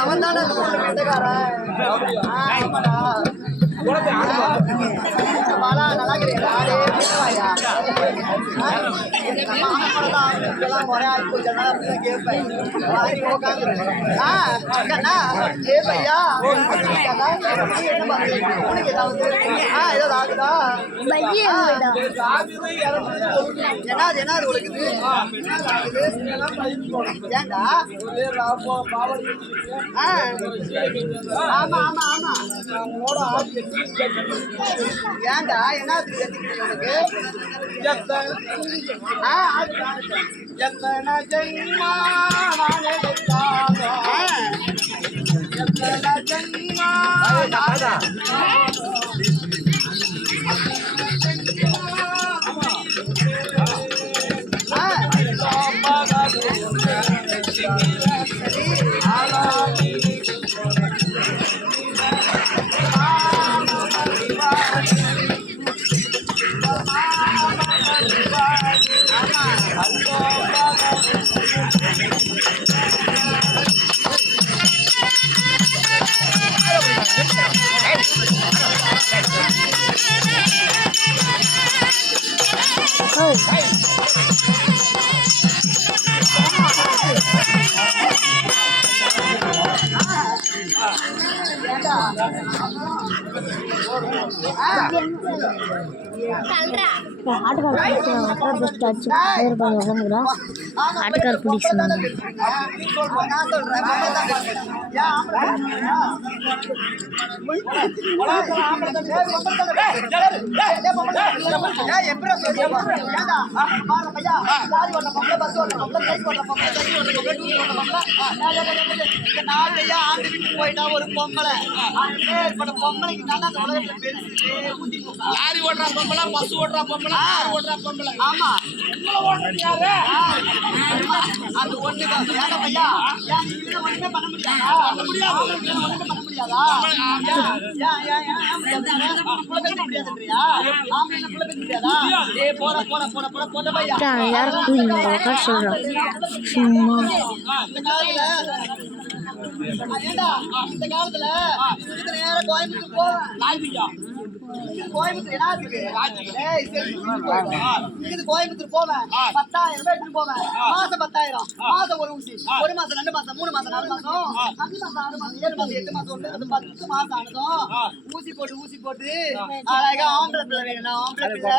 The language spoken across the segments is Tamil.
அவன் தானே பாலா நல்லா இருக்கிறீங்களா? ஒரே ஆள் போச்சு கேட்பேன் கேட்பையா உனக்கு ஏதாவது ஏதாவது ஆகுதா? என்னது உனக்கு ஏண்டா? ஆமா ஆமா ஆமா ஏண்டா என்னத்துக்கு உனக்கு? எத்தனை ஜென்மா எத்தனை ஜென்மா ஆட்டுக்கார் பிடிச்சாங்க. போயிட்டா ஒரு பொம்பளை பொம்பளைக்கு லாரி ஓட்டுறா பொம்பளை, பஸ் ஓட்டுறா பொம்பளை, கார் ஓட்டுறா பொம்பளை. ஆமா அது ஒண்ணுதான். ஒண்ணுமே பண்ண முடியாதா? பண்ண முடியாதா? இந்த காலத்துல நேரம் கோயம்புத்தூர் கோயம்புத்தூர் போவேன் 10,000 ரூபாய் எடுத்துட்டு போவேன். மாசம் 10,000, மாசம் ஒரு ஊசி, ஒரு மாசம் 2 மாசம் 3 மாசம் 4 மாசம் 5 மாசம் 6 மாசம் 7 மாசம் 8 மாசம் 10 மாசம் ஆனதும் ஊசி போட்டு அழகா ஆம்பளை பிள்ளை வேணும், ஆம்பளை பிள்ளை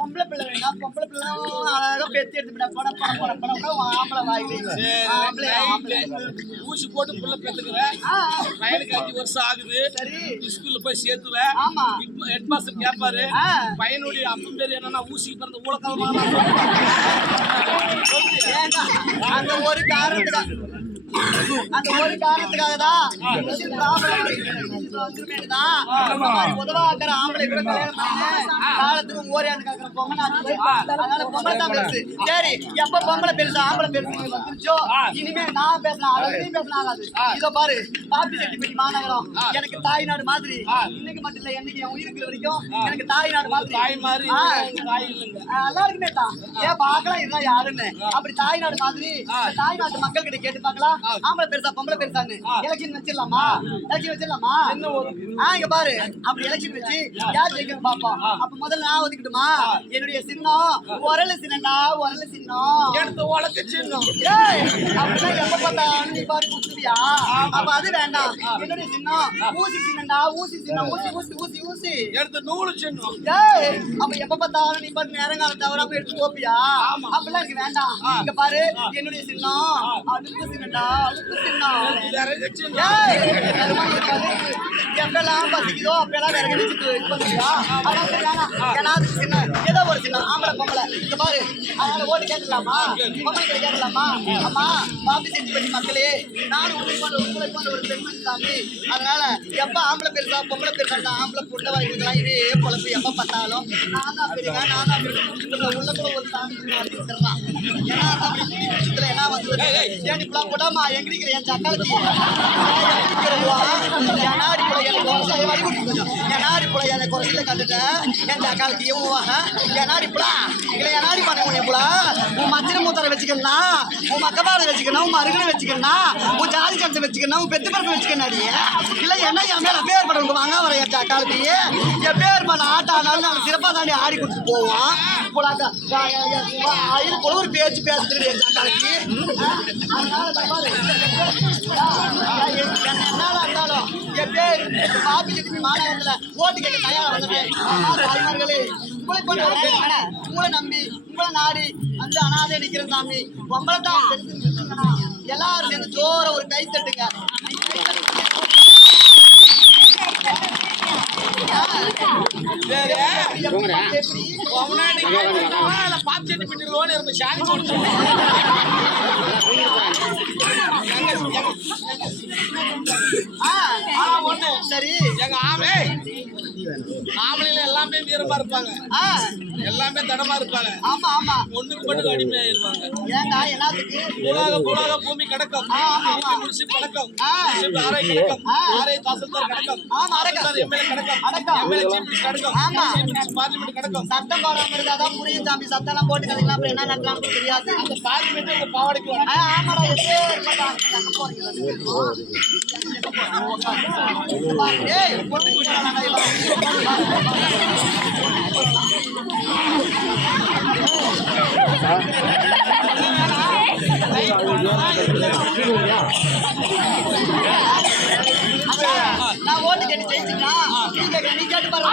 பொம்பளை பிள்ளை வேணும், பொம்பளை பிள்ளை அழகா பெத்து எடுத்துட்டா ஆம்பளை வாய்வு ஊசி போட்டு புள்ள பெத்துக்கிறேன். பையனுக்கு 5 வருஷம் ஆகுது. சரி, ஸ்கூல்ல போய் சேர்த்துவேன். ஆமா, ஹெட் மாஸ்டர் கேட்பாரு, பையனுடைய அப்பன் பேர் என்னன்னா ஊசிக்கு பிறந்த ஊழக்காலமா அந்த ஒரு காரணத்துக்காக தான் உதவாக்கிற ஆம்பளை கூட கல்யாணம் காலத்துக்கும் ஓரியாந்து பொங்கல் அதனால பொங்கல் தான் பெருசு. சரி, எப்ப பொங்கலை பெருசு ஆம்பளை பெருசு வந்துருச்சோ இனிமே நான் பேசலாம், அளவுலையும் பேசலாம் ஆகாது. இதோ பாரு, பாப்பி செட்டிப்பட்டி மாநகரம் எனக்கு தாய்நாடு மாதிரி. இன்னைக்கு மட்டும் இல்ல, என்னைக்கு என் உயிருக்கு வரைக்கும் எனக்கு தாய்நாடு மாதிரி. எல்லாருக்குமே தான் ஏன் பாக்கலாம் இதுதான் யாருன்னு. அப்படி தாய்நாடு மாதிரி தாய்நாட்டு மக்கள் கிட்ட கேட்டு பாக்கலாம், ஆம்பளை பெருசா பொம்பளை பெருசான்னு. எலெக்ஷன் வச்சிடலாமா? இங்க பாரு, அப்படி எலெக்ஷன் வச்சு யார் ஜெயிக்கணும் பாப்போம். அப்ப முதல்ல நான் ஒதுக்கிட்டுமா? என்னுடைய சின்னம் உரல சின்னண்டா, உரல சின்னம் எடுத்து உலக சின்னம். அப்படின்னா எப்ப பார்த்தாலும் நீ பாரு குடுத்துவியா? அப்ப அது வேண்டாம். என்னுடைய சின்னம் ஊசி சின்னண்டா, ஊசி சின்னம், ஊசி ஊசி ஊசி ஊசி எடுத்து நூலு சின்னம். அப்ப எப்ப பார்த்தாலும் நீ பாரு நேரங்காலம் தவறாம எடுத்து போப்பியா? அப்படிலாம் எனக்கு வேண்டாம். இங்க பாரு, என்னுடைய சின்னம் அடுப்பு சின்னண்டா, அடுப்பு சின்னம். எப்பெல்லாம் பசிக்குதோ அப்பெல்லாம் விறகு வச்சுட்டு இது பண்ணுவியா? ஏதோ ஒரு சின்ன ஆம்பளை பொம்பளை. இங்க பாரு, அதனால ஓட்டு கேட்கலாமா? பொம்பளை கேட்கலாமா? அம்மா பாப்பி செஞ்சு பண்ணி மக்களே, நானும் உங்களை போன்ற ஒரு பெண்மணி சாமி. அதனால எப்ப ஆம்பளை பெருசா பொம்பளை பெருசா ஆம்பளை புண்டை வாங்கிக்கலாம் இதே பொழப்பு. எப்ப பார்த்தாலும் நான் தான் பெரியவன், நான் தான் உள்ள கூட ஒரு சாமி தர்றான். ஏன்னா என்ன வந்து ஏன் இப்பெல்லாம் கூடாமா எங்கிருக்கிற என் சக்காலத்தி புள்ள எனக்கு குறைச்ச வழி கொடுத்து கொஞ்சம் என்னாடி புள்ள எனக்கு குறைச்சல கண்டுட்டேன் என் அக்காளுக்கு என்னாடி புள்ளா இல்லை என்னாடி பண்ண முடியும் புள்ளா உன் மச்சின மூத்தரை வச்சுக்கணும் உன் மக்கபாரை வச்சுக்கணும் உன் மருகனை வச்சுக்கணும் உன் ஜாதி கருத்தை வச்சுக்கணும் உன் பெத்து பரப்பை வச்சுக்கணாடி இல்லை என்ன என் மேல பேர் படுறவங்க வாங்க வர என் அக்காளுக்கு என் பேர் பண்ண ஆட்டானாலும் நாங்கள் சிறப்பாக தாண்டி ஆடி கொடுத்துட்டு போவோம் புள்ளாக்கா இது போல ஒரு பேச்சு பேசுறது என் அக்காளுக்கு என்னால இருந்தாலும் என் பேர் பாப்பி மாநகரத்தில் ஓட்டு கேட்க தயாரா வந்தேன் தாய்மார்களே உங்களை நம்பி உங்களை நாடி அந்த அனாதை நிக்கிற சாமி உங்களை தான் எல்லாரும் சேர்ந்து ஜோர ஒரு கை தட்டுங்க சரி எங்க ஆம்பளைல எல்லாமே வீரமா இருப்பாங்க எல்லாமே தடமா இருப்பாங்க ஆமா ஆமா ஒண்ணுக்கு மட்டும் அடிமையா இருப்பாங்க ஏன்டா என்னத்துக்கு பூலாக பூமி கடக்கும் முடிச்சு கடக்கும் ஆரை கடக்கும் ஆரை தாசில்தார் கடக்கும் தாசில்தார் எம்எல்ஏ கடக்கும் எம்எல்ஏ சீஃப் மினிஸ்டர் கடக்கும் சீஃப் மினிஸ்டர் பார்லிமெண்ட் கடக்கும் சட்டம் போடாம இருந்தாதான் புரியும் சாமி சத்தம்லாம் போட்டு கதைக்கலாம் அப்புறம் என்ன நடக்கலாம்னு தெரியாது அந்த பார்லிமெண்ட் அந்த பாவாடைக்கு ஆமாடா நான் ஓட்டு கேட்டு ஜெயிச்சுக்கலாம் நீ கேட்டு பாருங்க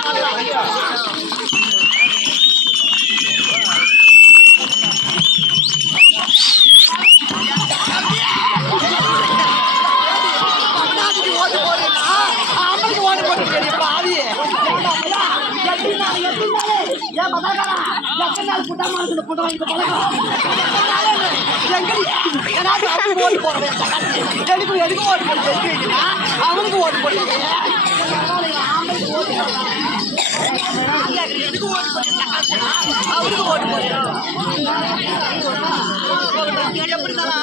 அவனுக்கு ஓட்டு போடுங்க அவருக்கு ஓட்டு போடுங்க எப்படி இருந்தாலும்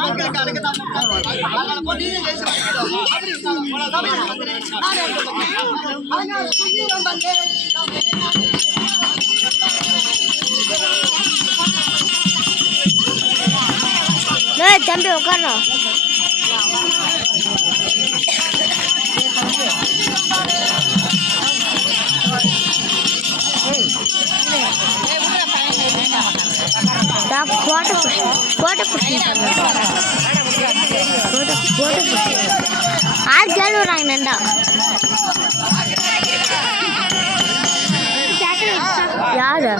ஆண்களுக்கு அதுக்கு தான் தம்பி உட்காரணும் ஆறு கேள்வி வராங்க நண்டா யாரு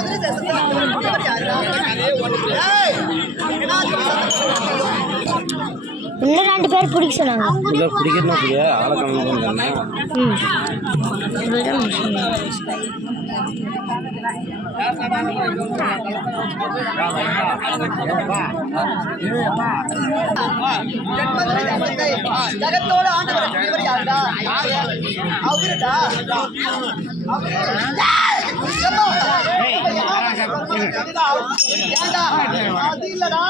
இன்னும் 2 பேர் பிடிக்க சொன்னாங்க ஜகத்தோட ஆண்டவர் யாருடா அவருடா ஏண்டா அது இல்லடா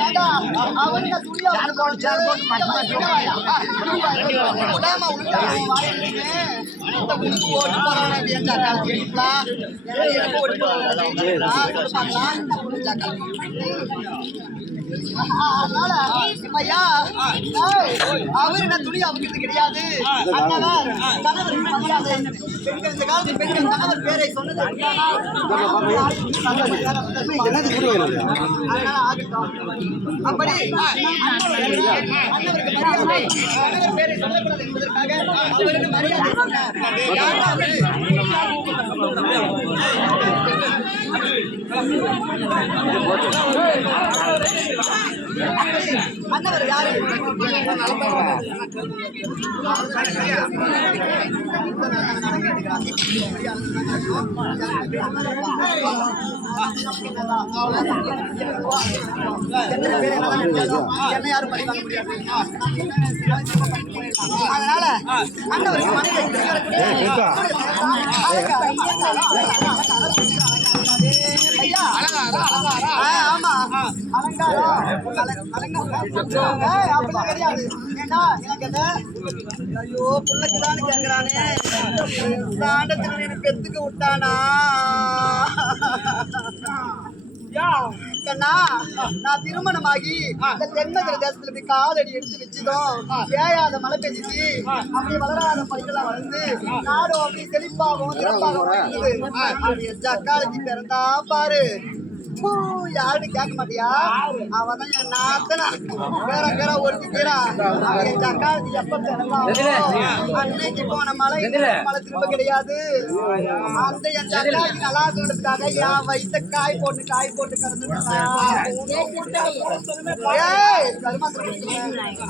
ஏண்டா அவருக்கு துணியா ஓட்டு அவரு துணி அவங்களுக்கு கிடையாது இந்த காலத்து பெண்கள் கணவர் பேரை சொன்னது அப்படி கணவர் பேரை சொல்லக்கூடாது என்பதற்காக அவருக்கு மரியாதை அண்ணவர் யாரு என்ன யாரும் படிக்க முடியாது அதனால அண்ணவருக்கு ஐயா ஆமா அலங்காரம் அலங்காரம் அப்படிலாம் கிடையாது. ஏண்டா எனக்கு என்ன ஐயோ புள்ளக்குதான் கேக்குறானே தாண்டத்துல பெத்துக்க விட்டானா கண்ணா நான் திருமணமாகி இந்த தென்மதுரை தேசத்துல போய் காலடி எடுத்து வச்சுதோம் ஏயாத மழை பெஞ்சிச்சு அப்படி வளராத பயிரெல்லாம் வளர்ந்து நாடும் அப்படி செழிப்பாகவும் சிறப்பாகவும் இருக்குது. ஜக்காலஜி பிறந்தா பாரு யாருன்னு கேட்க மாட்டியா? அவதான் என் நாத்தனா வேற ஒருத்தி தீரா அவன் என் ஜக்காலஜி எப்ப பிறந்தாவோ அன்னைக்கு போன மழை மழை திரும்ப கிடையாது. அந்த என் ஜக்காலஜி நல்லா இருக்கிறதுக்காக என் வயிற்ற காய் போட்டு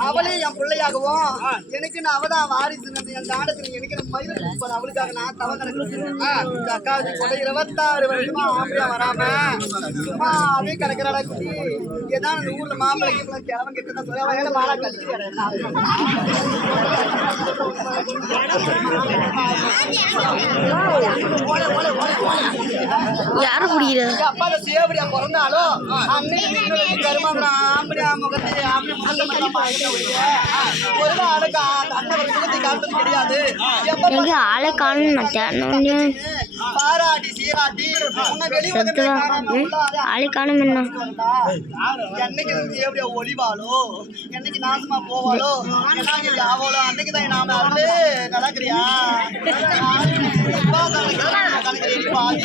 அவளே என் பிள்ளையாகவும் எனக்கு நான் அவதான் வாரிசு என் தாண்டத்துல எனக்கு மயில அவளுக்காக நான் தவ கிடக்கு ஜக்காலஜி கூட 26 வருஷமா ஆம்பளையா வராம அப்படியே கிடக்குறாடா குட்டி. ஏதாவது அந்த ஊர்ல மாம்பழம் கிழவன் கிட்ட சொல்ல மாலா கழிச்சு யாரு குடிக்கிறது? அப்பால சேவடியா பிறந்தாலும் அன்னைக்கு கருமாந்திர ஆம்படியா முகத்தை ஒரு அடக்க அண்ணன் முகத்தை காட்டுறது கிடையாது. எனக்கு ஆளை காணும் பாராட்டி சீராட்டி ஆளை காணும் என்ன என்னைக்கு எப்படியா ஒளிவாளோ என்னைக்கு நாசமா போவாளோ என்னைக்கு ஆவாளோ அன்னைக்குதான் நாம அருளே நடக்கிறியா பாதி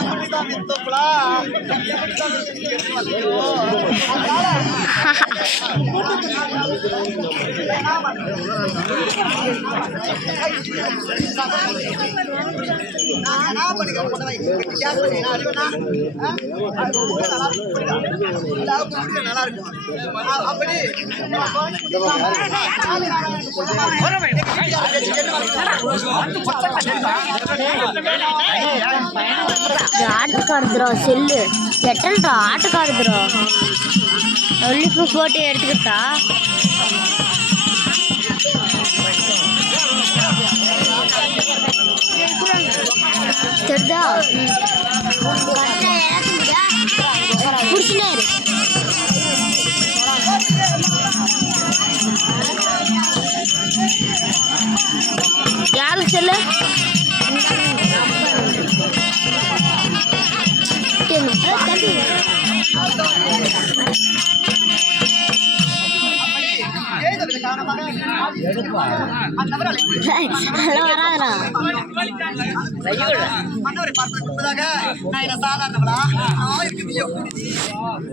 எப்படிதான் வித்தோங்களா நான் பண்ணிக்கிறேன் நல்லா இருக்கும் அப்படி ஆட்டுக்காரதுரா செல்லு கெட்டல்டா ஆட்டுக்காரதுரா ஒல்லிப்பு போட்டு எடுத்துக்கிட்டா தெரிதா புடிச்சினாரு யாருக்கு செல்லு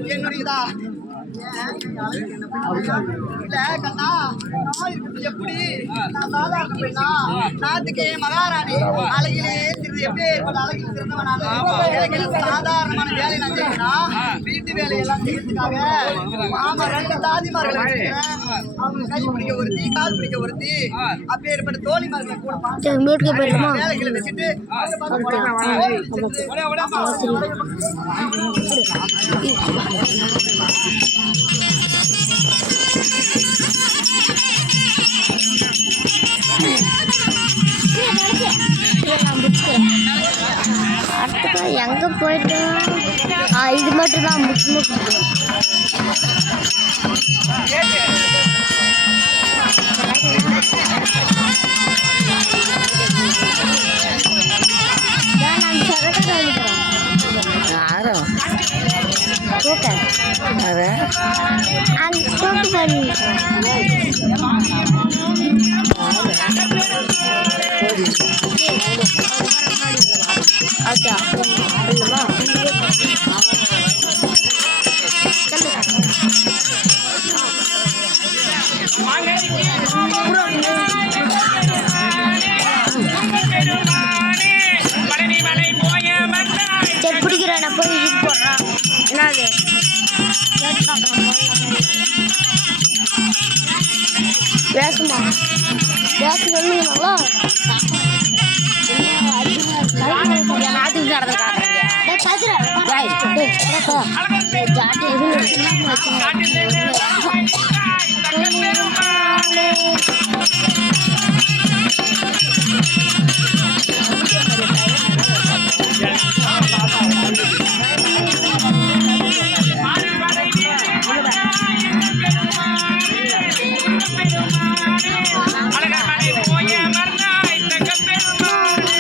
என்னுடையதா எப்படி நான் சாதாரண பெண்ணா நாட்டுக்கே மகாராணி அழகிலே சிறிது எப்பேற்பட்ட அழகில் சிறந்தவனாலும் சாதாரணமான வேலை நான் செய்யணும் வீட்டு வேலையெல்லாம் செய்யறதுக்காக ஆமா 2 தாதிமார்களை வச்சிருக்கிறேன். அவங்க கை பிடிக்க ஒருத்தி கால் பிடிக்க ஒருத்தி அப்பேற்பட்ட தோழிமார்களை கூட வேலைகளை வச்சுட்டு அடுத்து எங்க போயிட்டு இது மட்டும் தான் சரி பிடிக்கிறேன் நான் போய் இது போடுறேன் என்னது பேசுமா பேச சொல்லுங்களா அழகர் மலை போய மறுநாய் தங்க பெருமானே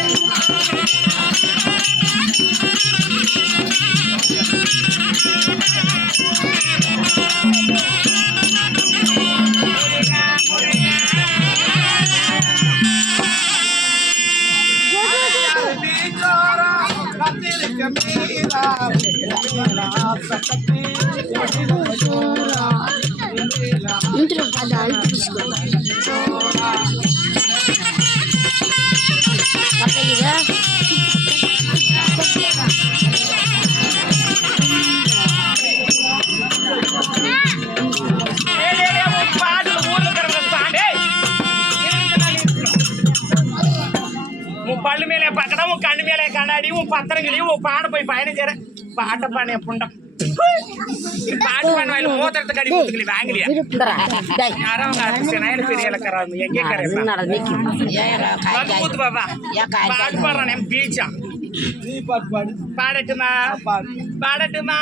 பல்லு மேலே பார்க்கணும் உன் கண்ணு மேலே கண்ணாடி உன் பத்திரங்களையும் உன் பாட போய் பயணிக்கிற பாட்ட பானைய புண்டம் பாட்டு பானையில மோதிரத்தை கடி கொடுத்துக்கலி வாங்கலையா யாரும் பெரிய இலக்கறாங்க எங்கே கரையூத்து பாபா பாட்டு பாடுறான் என் பீச்சா பாடட்டுமா பாடட்டுமா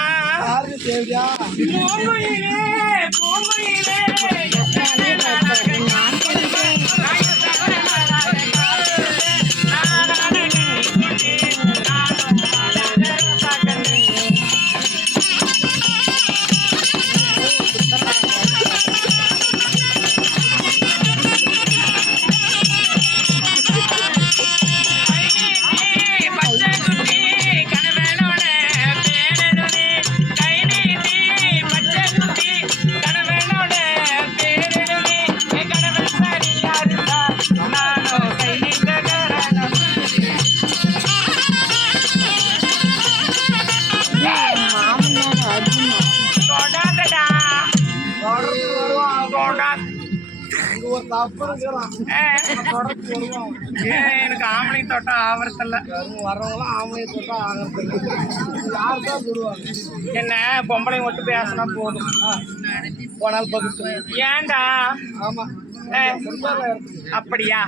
எனக்கு ஆம்பளை தோட்டம் ஆவரத்தில்ல வரவங்களாம் ஆம்பளை தோட்டம் ஆகிறதில்ல யாருக்கா சொல்லுவாங்க என்ன பொம்பளை மட்டும் பேசினா போதும் போனால் பகுத்து ஏண்டா ஆமா அப்படியா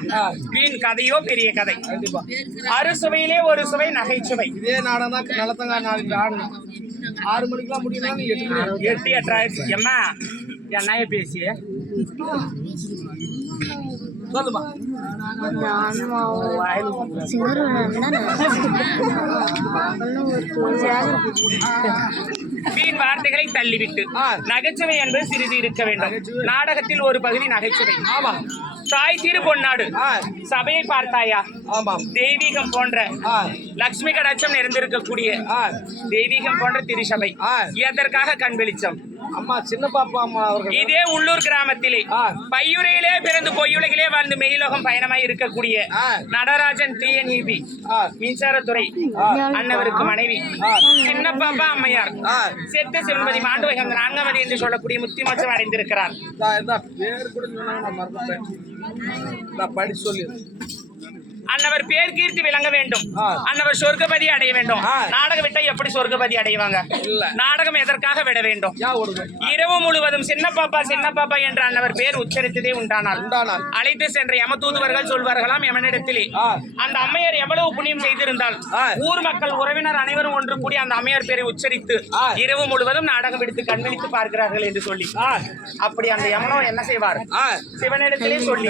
வீண் கதையோ பெரிய கதை கண்டிப்பா அறுசுவையிலே ஒரு சுவை நகைச்சுவை இதே நாடகம் தான் நிலத்தங்கா நாளைக்கு ஆடணும் 6 மணிக்கெல்லாம் முடியணும் 8 8 எம்மா என்னைய பேசிய சொல்லுமா வீண் வார்த்தைகளை தள்ளிவிட்டு நகைச்சுவை என்பது சிறிது இருக்க வேண்டும். நாடகத்தில் ஒரு பகுதி நகைச்சுவை. ஆமா. தாய் திரு பொன்னாடு சபையை பார்த்தாயா? ஆமாம். தெய்வீகம் போன்ற லட்சுமி கடாட்சம் நிறைந்திருக்கக்கூடிய தெய்வீகம் போன்ற திருசபை எதற்காக கண் வெளிச்சம்? அம்மா சின்ன பாப்பா அம்மா அவர்கள் இதே உள்ளூர் கிராமத்திலே பையுரையிலே பிறந்து பொய்யுலகிலே வாழ்ந்து மெய்லோகம் பயணமாய் இருக்கக்கூடிய நடராஜன் டிஎன்இபி மின்சாரத்துறை அன்னவருக்கு மனைவி சின்ன பாப்பா அம்மையார் செத்து செல்வதி மாண்டு வகை 4வது என்று சொல்லக்கூடிய முத்திமோட்சம் அடைந்திருக்கிறார். பேர் கூட சொன்னாங்க நான் மறந்துட்டேன். நான் படிச்சு சொல்லி அன்னவர் பேர் கீர்த்தி விளங்க வேண்டும். அன்னவர் சொர்க்கபதி அடைய வேண்டும். நாடகம் விட்டா எப்படி சொர்க்கபதி அடைவாங்க? நாடகம் எதற்காக விட வேண்டும்? இரவு முழுவதும் சின்ன பாப்பா என்ற அன்னவர் பேர் உச்சரித்ததே உண்டானால் அழைத்து சென்ற யமதூதுவர்கள் சொல்வார்களாம் யமனிடத்திலே அந்த அம்மையார் எவ்வளவு புண்ணியம் செய்திருந்தால் ஊர் மக்கள் உறவினர் அனைவரும் ஒன்று கூடி அந்த அம்மையார் பேரை உச்சரித்து இரவு முழுவதும் நாடகம் எடுத்து கண்விழித்து பார்க்கிறார்கள் என்று சொல்லி அப்படி அந்த யமனோ என்ன செய்வார்? சிவனிடத்திலே சொல்லி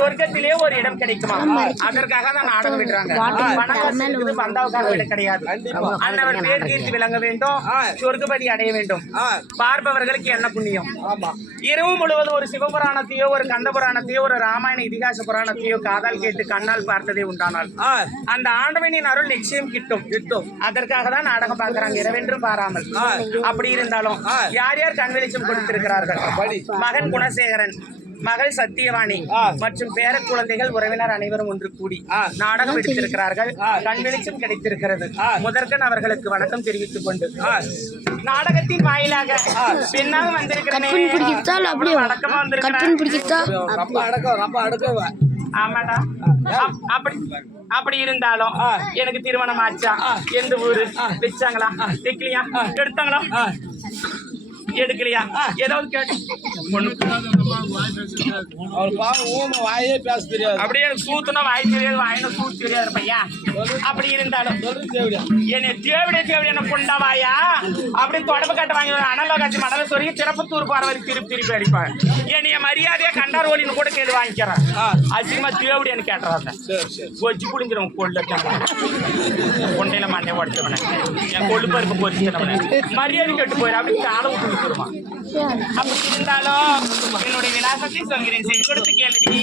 சொர்க்கத்திலே ஒரு இடம் கிடைக்குமா? அதற்காக தான் நாடகம் விடுறாங்க. பணம் பந்தாவுக்காக விட கிடையாது. அன்னவர் பேர் கீர்த்தி விளங்க வேண்டும், சொர்க்கபதி அடைய வேண்டும். பார்ப்பவர்களுக்கு என்ன புண்ணியம்? இரவு முழுவதும் ஒரு சிவபுராணத்தையோ ஒரு கந்த புராணத்தையோ ஒரு ராமாயண இதிகாச புராணத்தையோ காதால் கேட்டு கண்ணால் பார்த்ததே உண்டானால் அந்த ஆண்டவனின் அருள் நிச்சயம் கிட்டும். அதற்காக தான் நாடகம் பார்க்கிறாங்க, இரவென்று பாராமல். அப்படி இருந்தாலும் யார் யார் கண் வெளிச்சம் கொடுத்திருக்கிறார்கள்? மகன் குணசேகரன், மகள் சத்தியவாணி மற்றும் பேர குழந்தைகள் உறவினர் அனைவரும் ஒன்று கூடி நாடகம் எடுத்திருக்கிறார்கள். கண் வெளிச்சம் கிடைத்திருக்கிறது. முதற்கண் அவர்களுக்கு வணக்கம் தெரிவித்துக் கொண்டு நாடகத்தின் வாயிலாக பெண்ணாக வந்திருக்கிறேன். ஆமாடா. அப்படி இருந்தாலும் எனக்கு திருமணம் ஆச்சா? எந்த ஊரு? வச்சாங்களா? வைக்கலையா? எடுத்தாங்களா? எடுக்கலையா? ஏதாவது கேட்டு அவர் பாவம் ஊமை வாயே பேச தெரியாது. அப்படியே சூத்துனா வாய் தெரியாது, வாயில சூத்து தெரியாது பையா. அப்படி இருந்தாலும் என்னை தேவிட புண்டா வாயா அப்படி தொடப்பு கட்ட வாங்கி அனலோ காட்சி மடல சொல்லி திருப்பத்தூர் பார்வதி திருப்பி அடிப்பாங்க. என்னைய மரியாதையா கண்டார் ஓலின்னு கூட கேள்வி வாங்கிக்கிறேன். அசிங்கமா தேவிடியான்னு கேட்டுறாங்க. கொச்சி புடிஞ்சிடும் கொள்ள கொண்டையில மண்ணை உடச்சவன என் கொள்ளு பருப்பு பொறிச்சிட்டவன மரியாதை கெட்டு போயிடும். அப்படி காலை விட்டு போடுவான். அப்படி இருந்தாலும் என்னுடைய விலாசத்தை சொல்கிறேன், செஞ்சு கொடுத்து கேள்வி.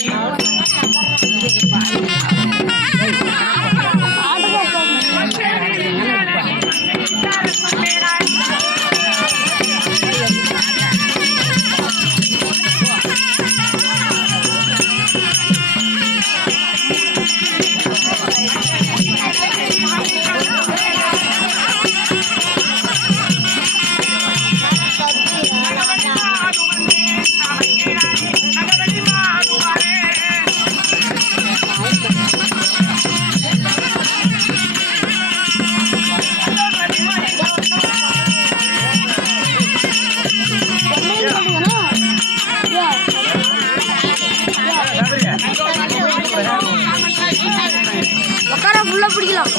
ஃபுல்லா பிடிக்கலாம்.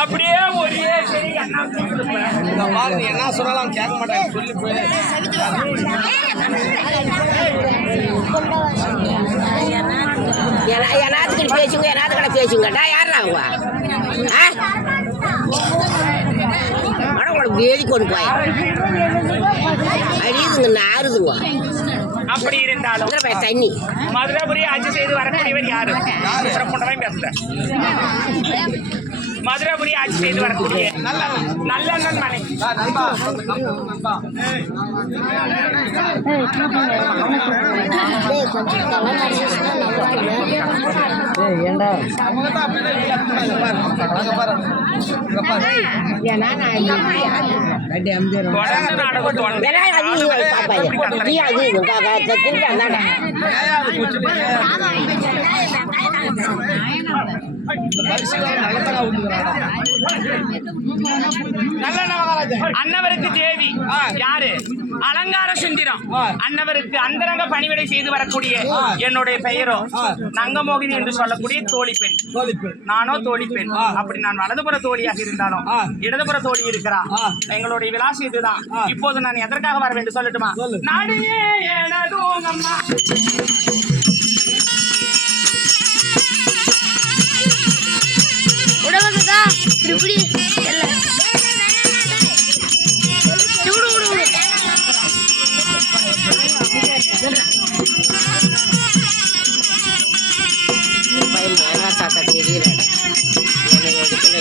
அப்படியே ஒரே சரி என்ன சொன்னாலும் கேட்க மாட்டாங்க. சொல்லி போய் என்னாத்துக்கு பேசுங்க, என்னாத்துக்கட பேசுங்கடா. யாரா அவங்க? ஆனால் உங்களுக்கு வேதி கொண்டு போய் அடியுதுங்க, நாருதுங்க. அப்படி இருந்தாலும் தண்ணி மதுராபுரி ஆட்சி செய்து வரக்கூடியவர் யாரு? பேசல. மதுராபுரி ஆட்சி செய்து வரக்கூடிய நல்லண்ணன் மனை. அன்னவருக்கு தேவி யாரு? அலங்கார சுந்தரம். அன்னவருக்கு அந்தரங்க பணிவிடை செய்து வரக்கூடிய என்னுடைய பெயரோ நங்கமோகினி என்று சொல்லக்கூடிய தோழி பெண். நானோ தோழி பெண். அப்படி நான் வலதுபுற தோழியாக இருந்தாலும் இடதுபுற தோழி இருக்கிறா. எங்களுடைய விலாசம் இதுதான். இப்போது நான் எதற்காக வர வேண்டும் சொல்லட்டுமா? நாடியே எனதும் அம்மா உடம்புதா இப்படி இல்ல சுடு உடு உடு தாத்தா தெரியல எடுக்கல.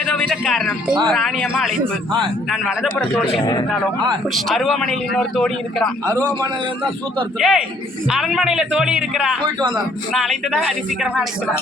ஏதோ வித காரணம் ராணியம்மா அழைப்பு. நான் வலதுபுற தோழியாக இருந்தாலும் அருவமனையில் இன்னொரு தோழி இருக்கிறான். அருவமனையில இருந்தா சூத்தர் ஏய் அரண்மனையில தோழி இருக்கிறா. போயிட்டு வந்தான். நான் அழைத்துதான் அதி சீக்கிரமா அழைக்கலாம்.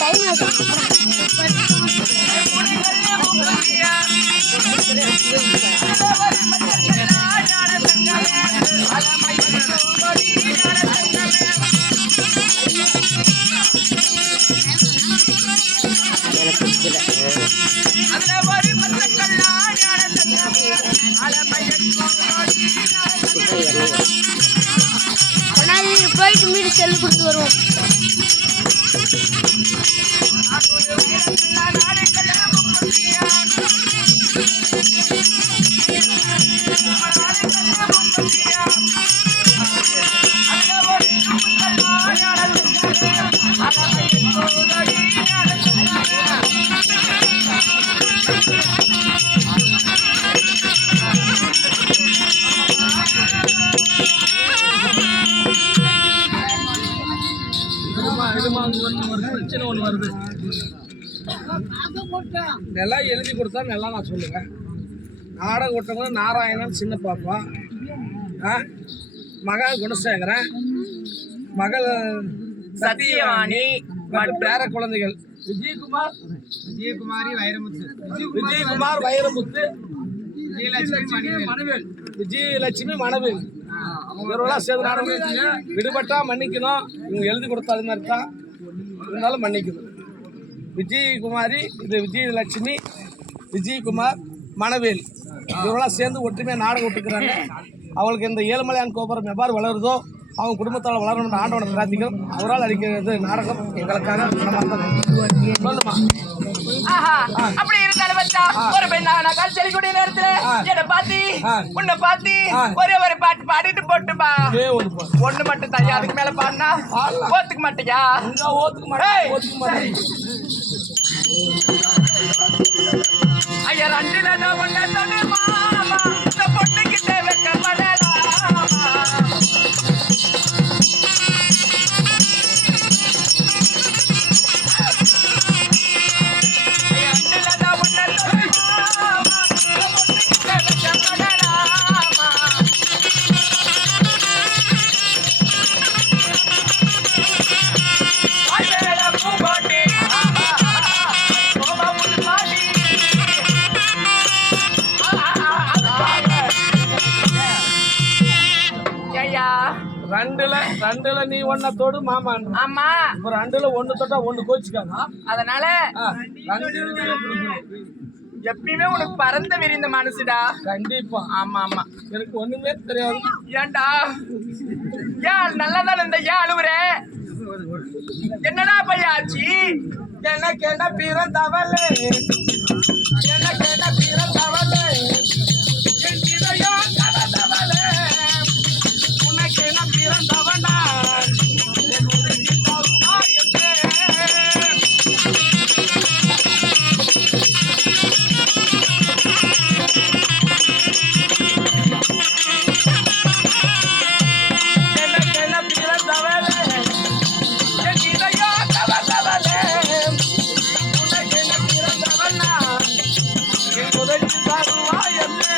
Thank you. திரும்பிட்டு செல்லு கொடுத்து வருவோம். பிரச்சனை ஒண்ணு வருது. நல்லா எழுதி கொடுத்தா நல்லா நான் சொல்லுவேன். நாடகம் விட்டவங்க நாராயணன் சின்ன பாப்பா, மகன் குணசேகரன், மகள் சத்தியவாணி மற்றும் பேர குழந்தைகள் விஜயகுமார், வைரமுத்து, விஜயலட்சுமி, மணவேல் இவரெல்லாம் சேர்ந்து நாடகம் விடுபட்டா மன்னிக்கணும். இவங்க எழுதி கொடுத்தா அது மாதிரி தான் இருந்தாலும் மன்னிக்கணும். விஜயகுமாரி, இது விஜயலட்சுமி, விஜயகுமார், மணவேல் இவரெல்லாம் சேர்ந்து ஒற்றுமையாக நாடகம் விட்டுக்கிறாங்க. அவளுக்கு இந்த ஏழுமலையான் கோபுரம் எவ்வாறு வளருதோ அவங்க குடும்பத்தால் வளரணும்னு ஆண்டவனை பிரார்த்திக்கிறோம். அவரால் அடிக்கிறது நாடகம் எங்களுக்காக சொல்லுமா. அப்படி இருந்தாலும் வச்சா ஒரு பெண்ணான காட்சி கூடிய நேரத்துல என்ன பாத்தி உன்னை பாத்தி ஒரே ஒரு பாட்டு பாடிட்டு போட்டுமா. ஒண்ணு மட்டும் தனியா அதுக்கு மேல பாடினா ஓத்துக்க மாட்டியா? ஓத்துக்க மாட்டேன். ஐயா ரெண்டு நாள் ஒண்ணு தொடு மாமா இந்த பொண்ணுகிட்ட வைக்கப்படலாமா. ரெண்டுல நீ ஒன்ன தொடு மாமா. ஆமா, இப்ப ரெண்டுல ஒண்ணு தொட்டா ஒண்ணு கோச்சுக்காதா. அதனால எப்பயுமே உனக்கு பறந்த விரிந்த மனசுடா. கண்டிப்பா. ஆமா ஆமா, எனக்கு ஒண்ணுமே தெரியாது. ஏன்டா ஏன் நல்லாதான் இந்த ஏன் அழுவுற? என்னடா பையாச்சி? எனக்கு என்ன பிறந்தவளே, எனக்கு என்ன பிறந்தவளே, என் இதயம் கலந்தவளே, உனக்கு என்ன பிறந்தவனா என் உதவி தருமா என்றே. எனக்கு என்ன பிறந்தவளே, என் இதயம் கலந்தவளே, உனக்கு என்ன பிறந்தவனா என் உதவி தருமா என்றே.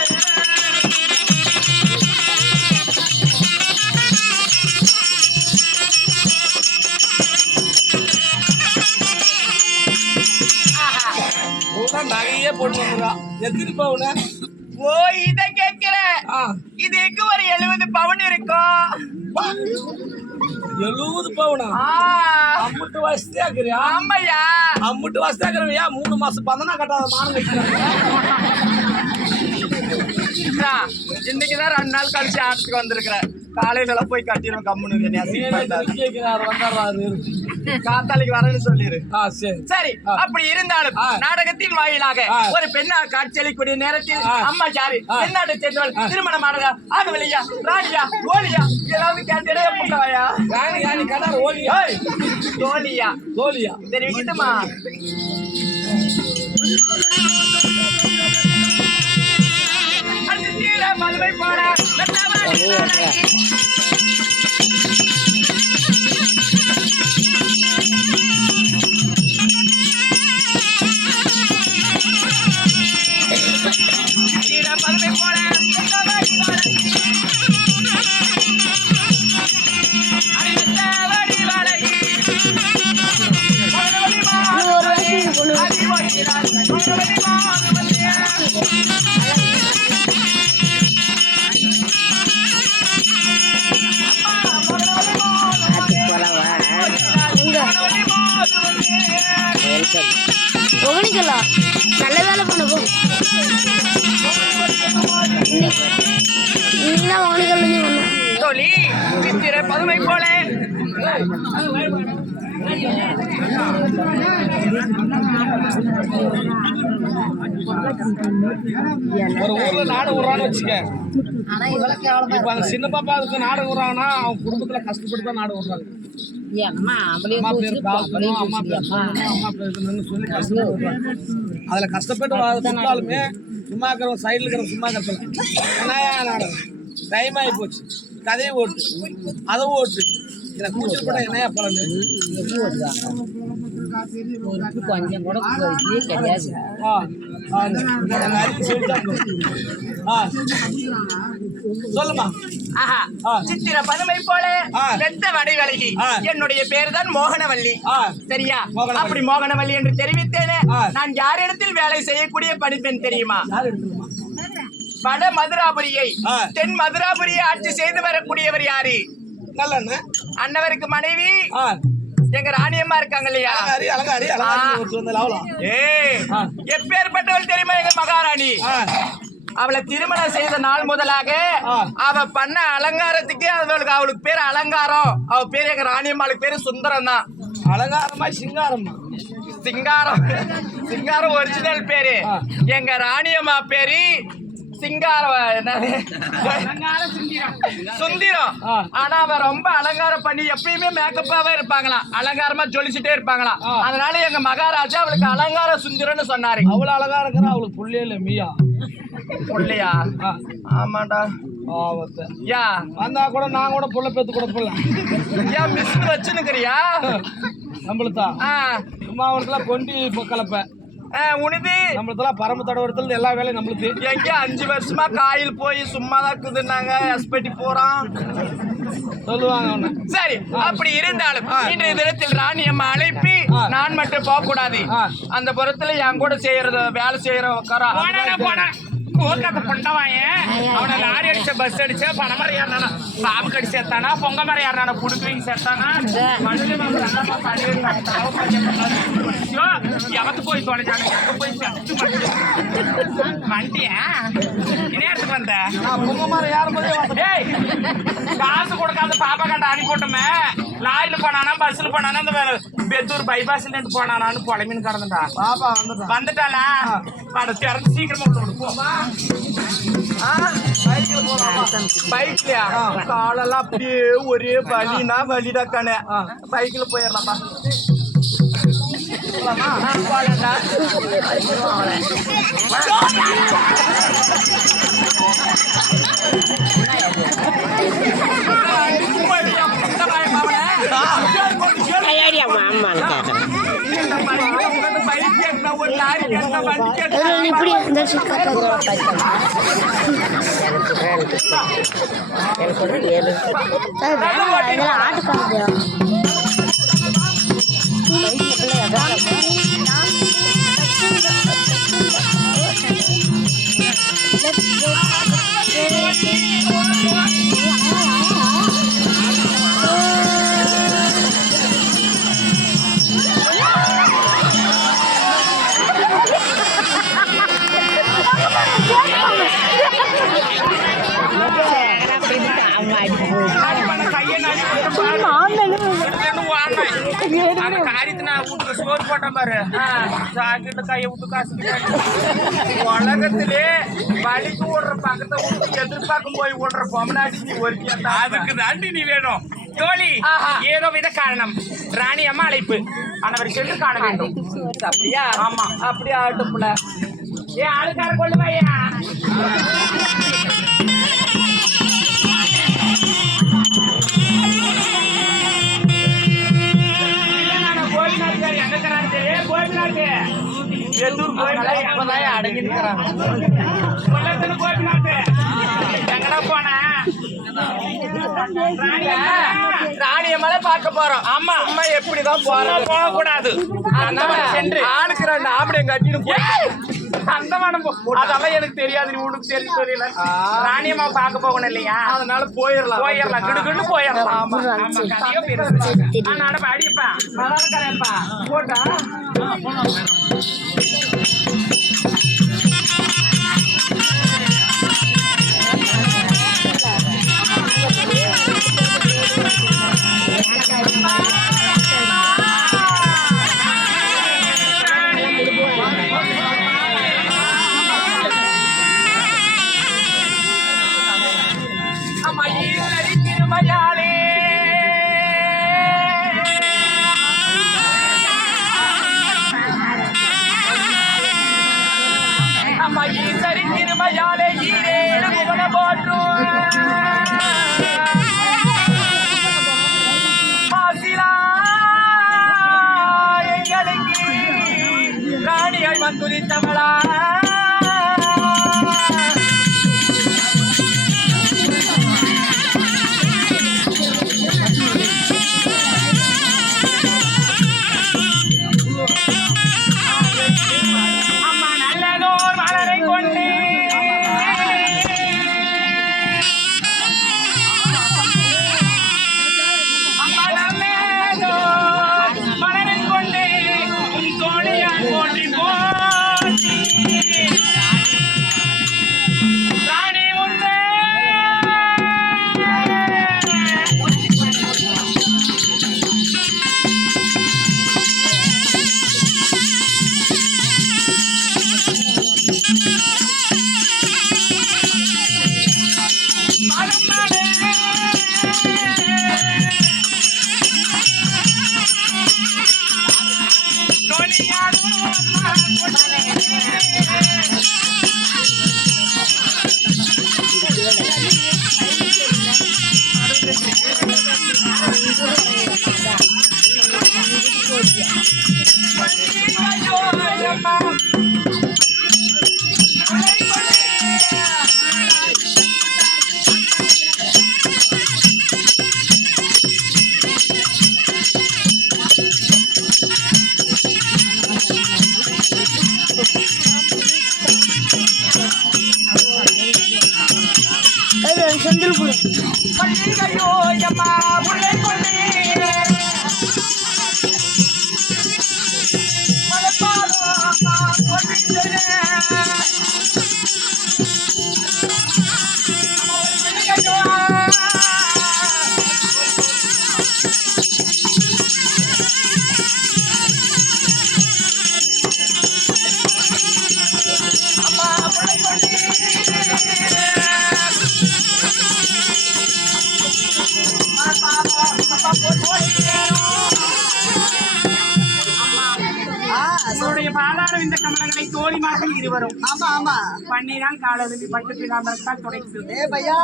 நகையே போட்டு வந்துடா. எத்தனை பவுன? ஓ இத கேக்குற? இதுக்கு ஒரு 70 பவுன் இருக்கும். 70 பவுனா? அம்முட்டு வசதியா இருக்கிறியா? ஆமையா, அம்முட்டு வசதியா இருக்கிறவியா? 3 மாசம் பந்தனா கட்டாத மானம் இன்னைக்குதான் 2 நாள் கழிச்சு ஆட்டுக்கு வந்திருக்கிறேன். காலையில எல்லாம் போய் கட்டிடும் கம்முன்னு காத்தாளிக்கு வரேன்னு சொல்லிரு. சரி, அப்படி இருந்தாலும் நாடகத்தின் வாயிலாக ஒரு பெண்ணா காட்சியளிக்கூடிய நேரத்தில் அம்மா யாரு, பெண்ணாட்டை சேர்ந்தவள், திருமணமானதா, ஆகவில்லையா, ராணியா, ஓலியா, ஏதாவது கேட்டே புட்டவாயா? தோழியா? தோழியா தெரிவிக்கட்டுமா? மதுமை போட மதுமை போட ஒகனிக்கலாம் நல்ல வேலை பண்ணுவோம். இன்னைக்கு தான் ஒகனிக்கல் தோழி சித்திர பதுமை போல ஒரு ஊர்ல நாடு விடுறான்னு வச்சுக்க. இப்ப அந்த சின்ன பாப்பாவுக்கு நாடு விடுறாங்கன்னா அவங்க குடும்பத்துல கஷ்டப்பட்டு தான் நாடு விடுறாங்க. அம்மா பேர் காக்கணும், அம்மா பேர் சொல்லணும், அம்மா பேர் இருக்கணும்னு சொல்லி கஷ்டப்பட்டு விடுறாங்க. அதுல கஷ்டப்பட்டு வாழ்ந்தாலுமே சும்மா இருக்கிறவங்க சைடுல இருக்கிறவங்க சும்மா இருக்கிறாங்க. ஏன்னா நாடகம் டைம் ஆகி போச்சு, கதையை ஓட்டு அதை ஓட்டு இதில் கூச்சல் போட்டால் என்னையா பலனு? கொஞ்சம் கூட கிடையாது. சொல்லுமா. சித்திர பதுமை போல வெத்த வடிவழகி. என்னுடைய பேர் தான் மோகனவல்லி. சரியா? அப்படி மோகனவல்லி என்று தெரிவித்தேனே, நான் யாரிடத்தில் வேலை செய்யக்கூடிய பணிப்பெண் தெரியுமா? வட மதுராபுரியை தென் மதுராபுரியை ஆட்சி செய்து வரக்கூடியவர் யாரு? நல்ல அண்ணவருக்கு மனைவி எங்க ராணியம்மா இருக்காங்க இல்லையா? எப்பேற்பட்டவள் தெரியுமா? எங்க மகாராணி. அவளை திருமணம் செய்த நாள் முதலாக அவ பண்ண அலங்காரத்துக்கு அவளுக்கு பேரு அலங்காரம். அவ பேரு எங்க ராணியம்மாளுக்கு பேரு சுந்தரம் தான். அலங்காரமா சிங்காரமா? சிங்காரம். சிங்காரம் ஒரிஜினல் பேரு. எங்க ராணியம்மா பேரு சிங்காரம், சுந்தரம். ஆனா அவ ரொம்ப அலங்காரம் பண்ணி எப்பயுமே மேக்கப்பாவே இருப்பாங்களாம், அலங்காரமா ஜொலிச்சுட்டே இருப்பாங்களாம். அதனால எங்க மகாராஜா அவளுக்கு அலங்கார சுந்தரம்னு சொன்னாரு. அவ்வளவு அலங்காரம் அவளுக்கு புள்ளியே இல்ல மீயா? புள்ளையா? ஆமாடா. யா வந்தா கூட நான் கூட புள்ள பேத்து கூட புள்ள ஏன் மிஷின் வச்சுன்னுக்கிறியா? நம்மளுதான் சும்மா ஒருத்தல கொண்டி கலப்ப உனது நம்மளுக்கெல்லாம் பரம தடவரத்துல எல்லா வேலையும் நம்மளுக்கு. எங்க 5 வருஷமா காயில் போய் சும்மா தான் இருக்குதுன்னாங்க. எஸ்பெட்டி போறான் சொல்லுவாங்க. சரி, அப்படி இருந்தாலும் இன்றைய தினத்தில் ராணியம்மா அழைப்பி நான் மட்டும் போக கூடாது. அந்த புறத்துல என் கூட செய்யறது வேலை செய்யற உட்கார அவனை லாரி அடிச்ச பஸ் அடிச்ச பணமரம் ஏறினானா, பாம்பு கடி சேர்த்தானா, பொங்க மரம் ஏறினானா, புடுக்குவீங்க சேர்த்தானா, எவத்து போய் தொலைஞ்சானு எங்க போய் வண்டியா நேரத்துக்கு வந்த பொங்க மரம் ஏறும்போதே காசு கொடுக்காத பாப்பா கண்ட அனுப்பிட்டோமே. லாரியில போனானா பஸ்ல போனானா அந்த பெத்தூர் பைபாஸ்ல இருந்து போனானான்னு புலமின்னு கடந்துட்டா. பாப்பா வந்துட்டாளா? அதை திறந்து சீக்கிரமா போமா. பைக்லயா? காலெல்லாம் அப்படியே ஒரே வலினா வலிடாக்கானே. பைக்ல போயிடலாமா? போலண்டா. இப்படி இதெல்லாம் ஆட்டு பாருங்க. சோறு போட்டேன் பாரு, சாக்கிட்டு கையை விட்டு காசு உலகத்திலே வலிக்கு ஓடுற பக்கத்தை விட்டு எதிர்பார்க்கும் போய் ஓடுற பொம்னாடி நீ ஒரு அதுக்கு தாண்டி நீ வேணும் தோழி. ஏதோ வித காரணம் ராணி அம்மா அழைப்பு அனைவரை சென்று காண வேண்டும். அப்படியா? ஆமா, அப்படியே ஆகட்டும்ல. ஏன் ஆளுக்கார கொள்ளுவாயா? ராணியம்மலை பார்க்க போறோம். ஆமா, அம்மா எப்படிதான் போக கூடாது. சென்று ஆளுக்கு 2 ஆம்பளை கட்டின்னு அந்த மனம் அதெல்லாம் எனக்கு தெரியாது. உனக்கு தெரிஞ்சு தெரியல. ராணியம்மா பார்க்க போகணும் இல்லையா? அதனால போயிடலாம் கிடுக்குன்னு போயிடலாம். நடப்பா அடிப்பா கரையப்பா போட்டா பிடித்தவளா அம்மா நல்லதோர் மலரை கொண்டு அம்மா நல்லதோர் மலரை கொண்டு உன் தோழியால் போற்றி போற்றி ராணி உன்னை செந்தில் கூட பள்ளிகையோ அம்மா உள்ளே கொண்டே மலப்பாலோ அம்மா கொண்டிருந்தே பள்ளிகையோ அம்மா உள்ளே கொண்டே அவருடைய பாதார இந்த கமலங்களை தோழிமார்கள் இருவரும் ஆமா ஆமா பண்ணிதான் காலவி பட்டு பிளாம்பரத்தால் துடைத்து ஏ பையா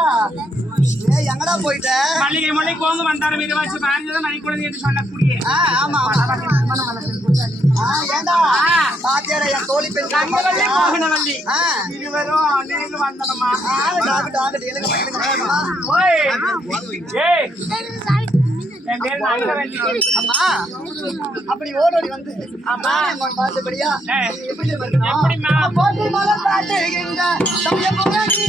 ஏ எங்கடா போயிட்ட மல்லிகை முல்லை கோங்கு வந்தாரம் இருவாச்சு பாரஞ்சதான் மணிக்குழந்தை என்று சொல்லக்கூடிய ஆமா ஏண்டா பாத்தியாடா என் தோழி பெண் கங்கவல்லி மோகனவல்லி ஆ இருவரும் நேரில் வந்தனமா டாக்டர் எழுங்க ஓய் ஏய் என் பேர் நாகவல்லி. அம்மா அப்படி ஓடோடி வந்து அம்மா பார்த்தபடியா எப்படி எப்படிம்மா? போட்டு மலை காட்டுகின்ற சமயபுரணி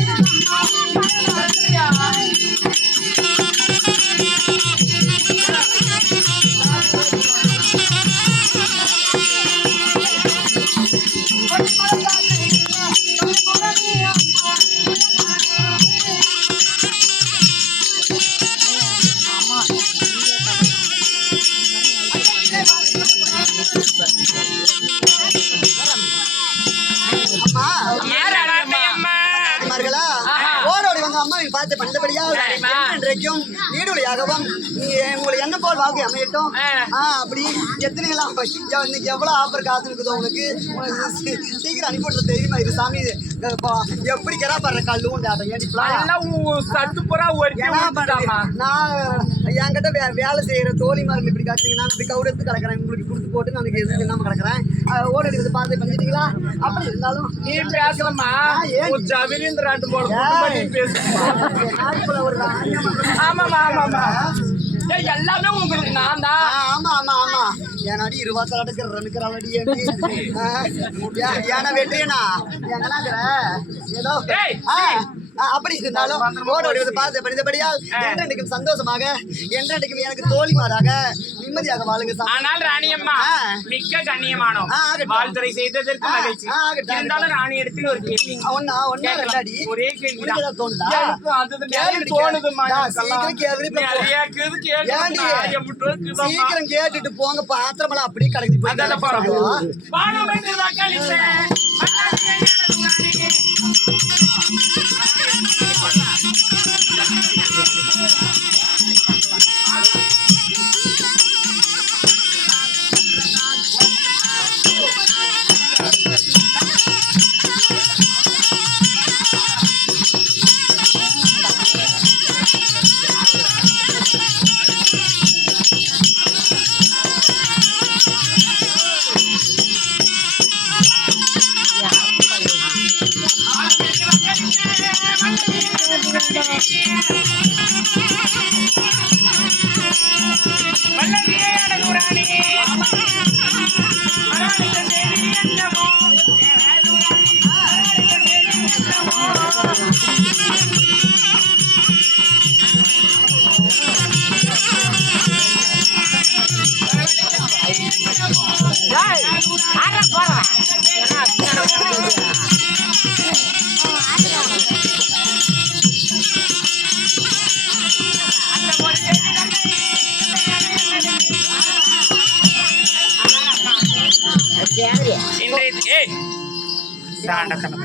ஓடோடி வந்து அம்மாவின் பார்த்து பண்ணபடியா என்றைக்கும் நீடுலையாகவும் உங்களை என்ன போல் வாழ்க்கை அமையட்டும் அப்படி எத்தனை எல்லாம் இன்னைக்கு எவ்வளவு ஆஃபர் காத்துருக்குதோ உங்களுக்கு சீக்கிரம் அனுப்பிவிட்டு தெரியுமா இது சாமி எப்படி கிராப்படுற கல்லு நான் என்கிட்ட வேலை செய்யற தோழிமார்கள் இப்படி காட்டுறீங்க நான் அப்படி கவுடு எடுத்து கிடக்குறேன் உங்களுக்கு கொடுத்து போட்டு நான் எதுவும் இல்லாம கிடக்குறேன் ஓடோடி வந்து பார்த்து பண்ணிட்டீங்களா அப்படி இருந்தாலும் நீ பேசலமா ஜவீந்திராட்டு போல ஆமாமா ஆமாமா எல்லாமே உங்களுக்கு நான் தான் ஆமா ஆமா ஆமா ஏன்னாடி 20 நடக்கிறாடி ஏன்னா வெற்றியனா எங்கனாங்கிற ஏதோ அப்படி இருந்தாலும் ஓடோடி வந்து பார்த்து படித்தபடியால் என்றென்றைக்கும் சந்தோஷமாக என்றென்றைக்கும் எனக்கு தோழிமாராக நிம்மதியாக வாழுங்க. ஆனால் ராணியம்மா மிக்க கண்ணியமானோம் வாழ்த்துறை செய்ததற்கு மகிழ்ச்சி. இருந்தாலும் ராணி இடத்தில் ஒரு கேள்வி ஒரே கேள்வி தோணுதா சீக்கிரம் கேட்டுட்டு போங்க பாத்திரமெல்லாம் அப்படியே கலக்கி கேக்குறியா இன்றைய ஏய் சாண்டத்தனம்.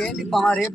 ఏంటి పారే